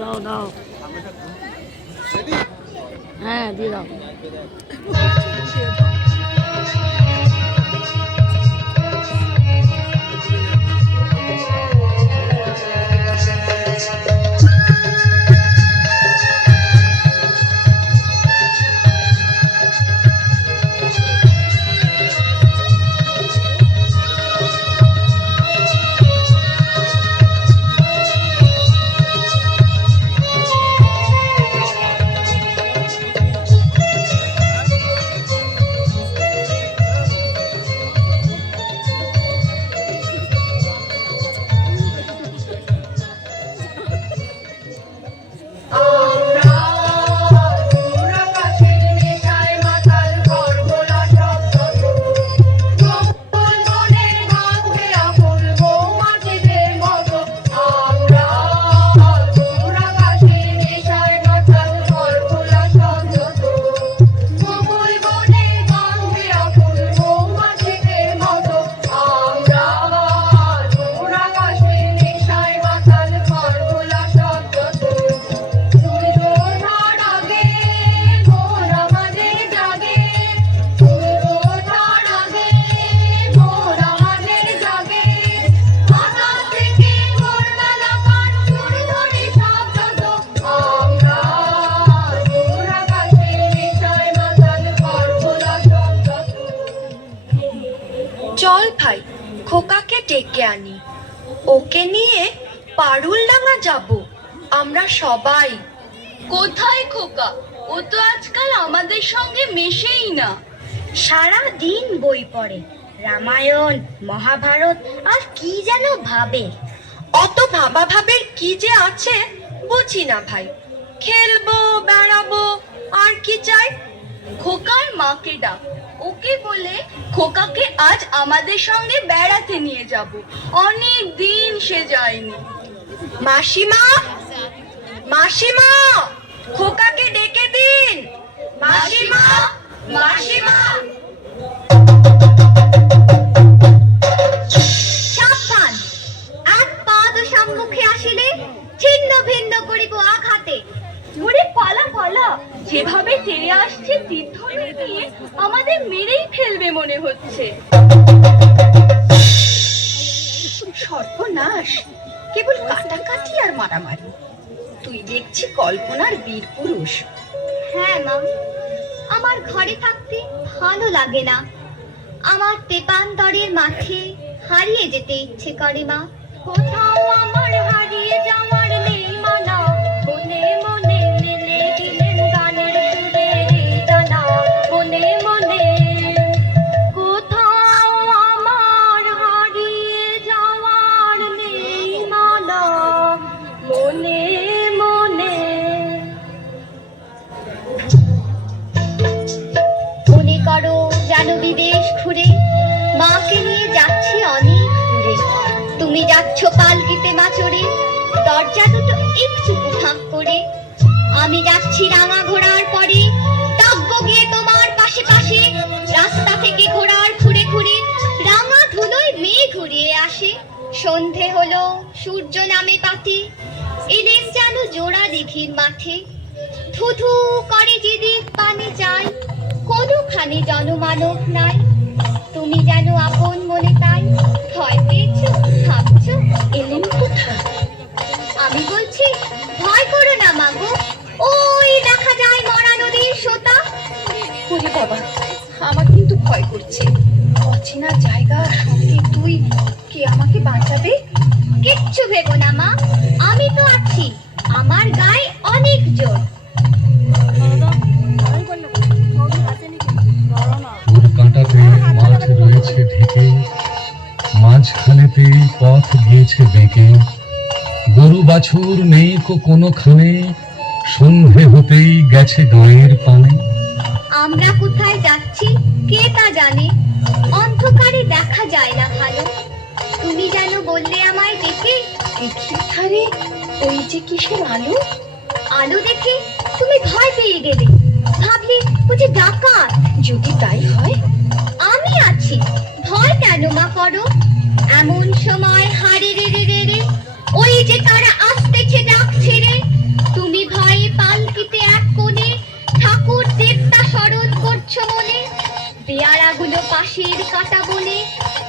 দাও দাও, হ্যাঁ দিয়ে দাও। চল ভাই, খোকাকে ডেকে আনি, ওকে নিয়ে পারুলডাঙ্গা যাব আমরা সবাই। কোথায় খোকা? ও তো আজকাল আমাদের সঙ্গে মেশেই না। সারা দিন বই পড়ে, রামায়ণ মহাভারত আর কি যেন ভাবে। অত ভাবা ভাবের কি যে আছে বুঝি না ভাই। খেলবো, বেড়াবো, আর কি চাই? খোকার মাকে ডাক, ওকে বলে খোকাকে আজ আমাদের সঙ্গে বেড়াতে নিয়ে যাব। অনেক দিন সে যায়নি। মাসিমা, মাসিমা, খোকাকে ডেকে দিন। মাসিমা, মাসিমা। সাবধান, এক পাদ সম্মুখে আসিলে ছিন্ন ভিন্ন করিব আঘাতে। ওরে পালা পালা, যেভাবে তেড়ে আসছে তীর্থনি দিয়ে আমাদের মেরেই ফেলবে মনে হচ্ছে। সর্বনাশ, কেবল কাটাকাটি আর মারামারি। তুই দেখছি কল্পনার বীর পুরুষ। হ্যাঁ মা, আমার ঘরে থাকতে ভালো লাগে না। আমার তেপান্তরের মাঠে হারিয়ে যেতে ইচ্ছে করে মা। কোথাও আমার হারিয়ে যাওয়ার নেই মানা, মনে মনে মেলে দিলেন গানের সুরের দানা। মনে মনে কোথাও আমার হারিয়ে যাওয়ার নেই মানা, মনে মনে। মনে করো যেন বিদেশ ঘুরে মাকে নিয়ে যাচ্ছি অনেক দূরে। তুমি যাচ্ছ পালকিতে মা চড়ে, দরজা দুটো একটু ফাঁক করে। আমি যাচ্ছি রাঙা ঘোড়ার পরে, ডাকবো গিয়ে তোমার পাশে পাশে। রাস্তা থেকে ঘোড়ার ঘুরে ঘুরে রাঙা ধুলোয় মেয়ে ঘুরিয়ে আসে। সন্ধে হলো, সূর্য নামে পাতে, এলেন যেন জোড়া দিঘির মাঠে। ধুধু করে যেদিক পানে যাই, কোনোখানে জনমানব নাই। তুমি যেন আপন মনে তাই, ভয় পেয়েছো, ভাবছো এলেন কোথায়। আমি বলছি ভয় করো না মাগো, ওই দেখা যায় মরা নদীর সোতা। ওরে বাবা, আমার কিন্তু ভয় করছে। অচেনা জায়গা, সঙ্গে তুই, কে আমাকে বাঁচাবে? কিচ্ছু ভেবো না মা, আমি তো আছি, আমার গায়ে অনেক জোর। কাঁটাতে মাছ রয়েছে ঢেকে, মাঝখানেতে পথ গিয়েছে বেঁকে। গরু বাছুর নেই কোনোখানে, সন্ধে হতেই গেছে গাঁয়ের পানে। আমরা কোথায় যাচ্ছি কে তা জানে, অন্ধকারে দেখা যায় না ভালো। তুমি যেন বললে আমায় দেখে, দিঘির ধারে ওই যে কিসের আলো। আলো দেখে তুমি ভয় পেয়ে গেলে, ভাবলে বুঝি ডাকাত। যদি তাই হয়, আমি আছি, ভয় কেন মা করো। এমন সময় হারে রে রে রে রে, ওই যে তারা আসতেছে ডাক ছেড়ে। বাঁশের কাটা বনে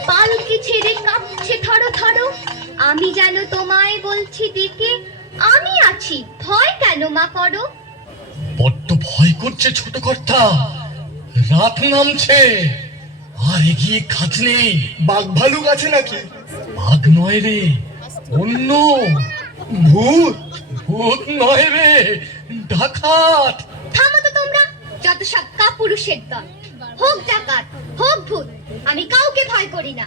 পালকি ছেড়ে কাঁপছে থরো থরো। আমি যেন তোমায় বলছি ডেকে, আমি আছি, ভয় কেন মা করো? বড্ড ভয় করছে ছোট কর্তা, রাত নামছে, আর এগিয়ে কাজ নেই। বাঘ ভালুক আছে নাকি? বাঘ নয় রে, অন্য ভূত? ভূত নয় রে, ডাকাত। থামো তো তোমরা, যত সব কাপুরুষের দল। হোক ডাকাত, হোক ভূত, আমি কাউকে ভয় করি না।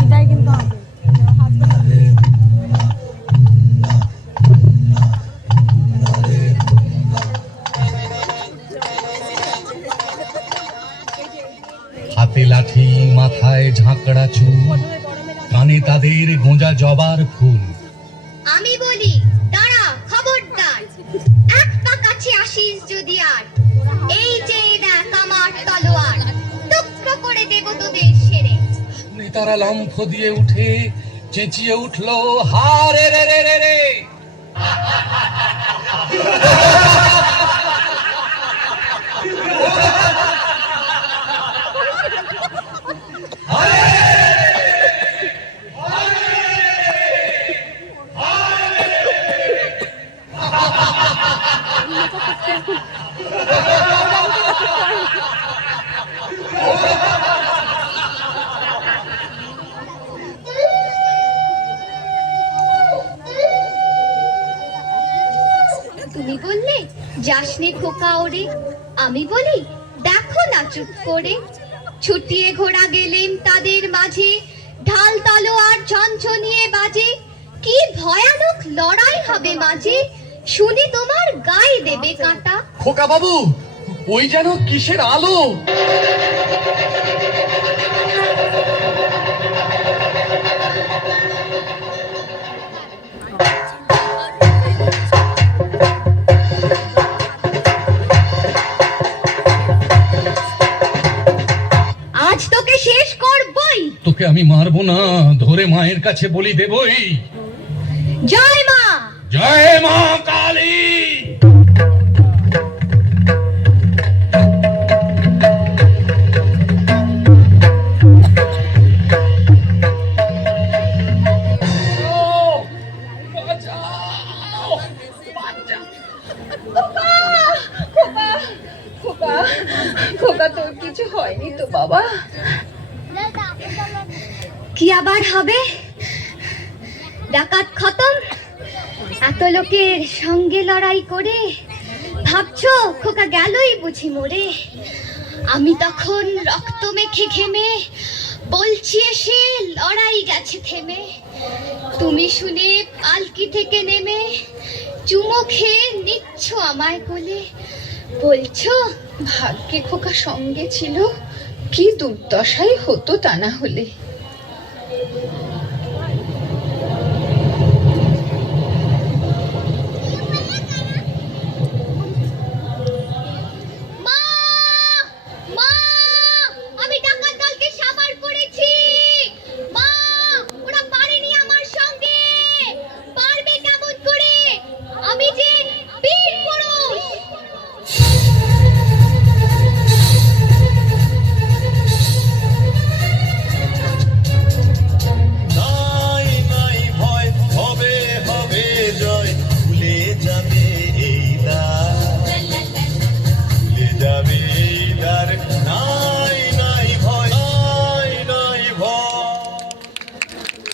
এটাই কিন্তু হবে। হাতে লাঠি, মাথায় ঝাঁকড়া চুল, কানে তাদের গোঁজা জবার ফুল। আমি বলি দাঁড়া, খবরদার, এক পা কাছে আসিস যদি আর, এই যে দেখ আমার তলোয়ার, টুকরো করে দেব তোদের সেরে। নেতারা লম্ফ দিয়ে উঠে চেঁচিয়ে উঠলো, হারে রে রে রে রে। তুমি বললে যাসনে খোকা ওরে, আমি বলি দেখো না চুপ করে। ছুটিয়ে ঘোড়া গেলেম তাদের মাঝে, ঢাল তলোয়ার ঝনঝনিয়ে বাজে। কি ভয়ানক লড়াই হবে মাঝে, শুনে তোমার গায়ে দেবে কাঁটা। খোকা বাবু, ওই যেন কিসের আলো। আজ তোকে শেষ করবই। তোকে আমি মারবো না, ধরে মায়ের কাছে বলি দেবই। জয় মা। জয় মা কালী। খোকা তোর কিছু হয়নি তো বাবা? কি আবার হবে? ডাকাত খতম, এত লোকের সঙ্গে লড়াই করে ভাবছো খোকা গেলই বুঝি মরে। আমি তখন রক্ত মেখে ঘেমে বলছি এসে লড়াই গেছে থেমে। তুমি শুনে পালকি থেকে নেমে চুমো খেয়ে নিচ্ছ আমায় কোলে, বলছো ভাগ্যে খোকা সঙ্গে ছিল, কি দুর্দশাই হতো তা না হলে।